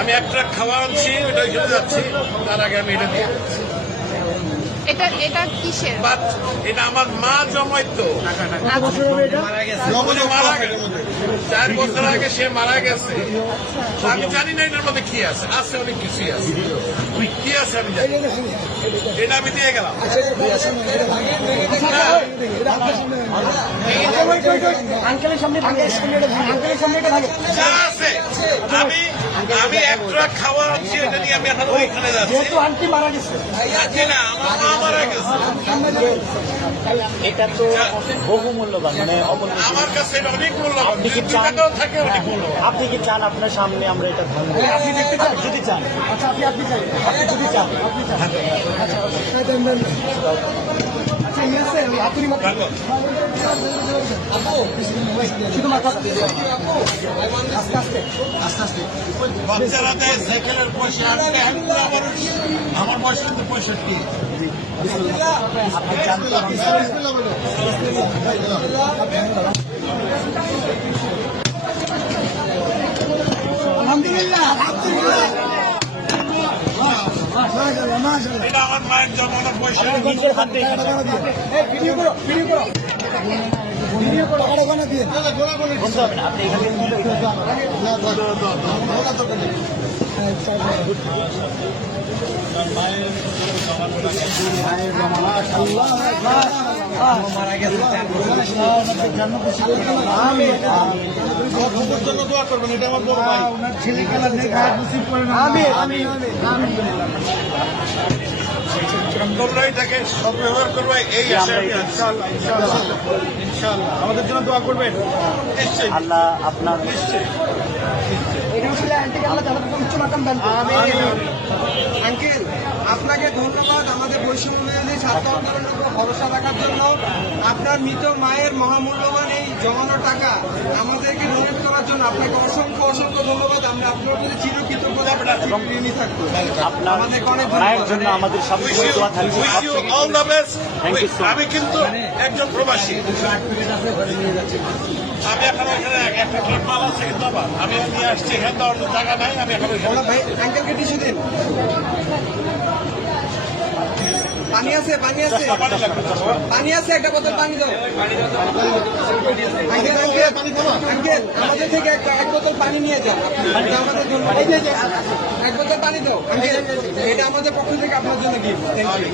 আমি এক ট্রাক খাওয়া আনছি, ওটা ওইখানে যাচ্ছি, তার আগে আমি এটা দিয়ে যাচ্ছি। এটা কিসের? এটা আমার মা জমাইতো, মারা গেছে 4 বছর আগে, সে মারা গেছে। আমি জানি না এটার মধ্যে কি আছে, আছে অনেক কিছুই আছে, কি আছে আমি জানি, এটা আমি দিয়ে গেলাম। যা আছে আমি এক ট্রাক খাওয়া আনছি, এটা নিয়ে আমি এখন ওইখানে যাচ্ছি। আন্টি মারা গেছে, না, আমার মা মারা গেছে। এটা তো বহু মূল্যবান, মানে আমার কাছে এটা অনেক মূল্যবান, আপনি কি 2 চান টাকাও থাকে অনেক মূল্যবান। আপনি কি চান আপনার সামনে আমরা এটা ধারণ করি? আপনি দেখতে চান? যদি চান, আচ্ছা আপনি চান, আপনি যদি চান, আপনি চান, আচ্ছা বাচ্চারা দেয় সাইকেলের পয়সা, আমার বয়স কিন্তু 65। আপনি চান তো আলহামদুলিল্লাহ, এটা আমার মায়ের জমানোর পয়সা। নিজের হাতে বলতে হবে না, আপনি এখানে মারা গেছে। জন্য দোয়া করবেন, এটা আমার বড় ভাই। ছেলে খেলা দেখে তোমরা এটাকে সদ্ব্যবহার করবে, এই আশা আমি আছি। আমাদের জন্য দোয়া করবেন, নিশ্চয়ই আল্লাহ আপনার নিশ্চয়ই। আঙ্কেল, আপনাকে ধন্যবাদ আমাদের বৈষম্য বিরোধী ছাত্র আন্দোলনের উপর ভরসা রাখার জন্য। আপনার মৃত মায়ের মহামূল্যবান এই জমানো টাকা আমাদেরকে ডোনেট করার জন্য আপনাকে অসংখ্য অসংখ্য ধন্যবাদ। আমরা আপনার প্রতি চিরকৃতজ্ঞতা ঋণী থাকবো। আপনার আমাদেরকে অনেক মায়ের ধন্যবাদ। জন্য আমাদের সবসময় দোয়া থাকবে। Wish you all the best. Thank you so much. আমি কিন্তু একজন প্রবাসী, আমি এখন ওইখানে একটা ট্রাক মাল আছে, কিন্তু আবার আমি নিয়ে আসছি, এখানে তো অন্য টাকা নাই, আমি এখন ওইখানে ভাই আঙ্কেলকে টিস্যু দিন। পানি আছে, পানি আছে, পানি লাগবে। পানি আছে, একটা বোতল পানি দাও। আঙ্কেল আঙ্কেল আমাদের থেকে এক বোতল পানি নিয়ে যাও। এটা আমাদের জন্য, এক বোতল পানি দাও আঙ্কেল, এটা আমাদের পক্ষ থেকে আপনার জন্য গিফট। Thank you.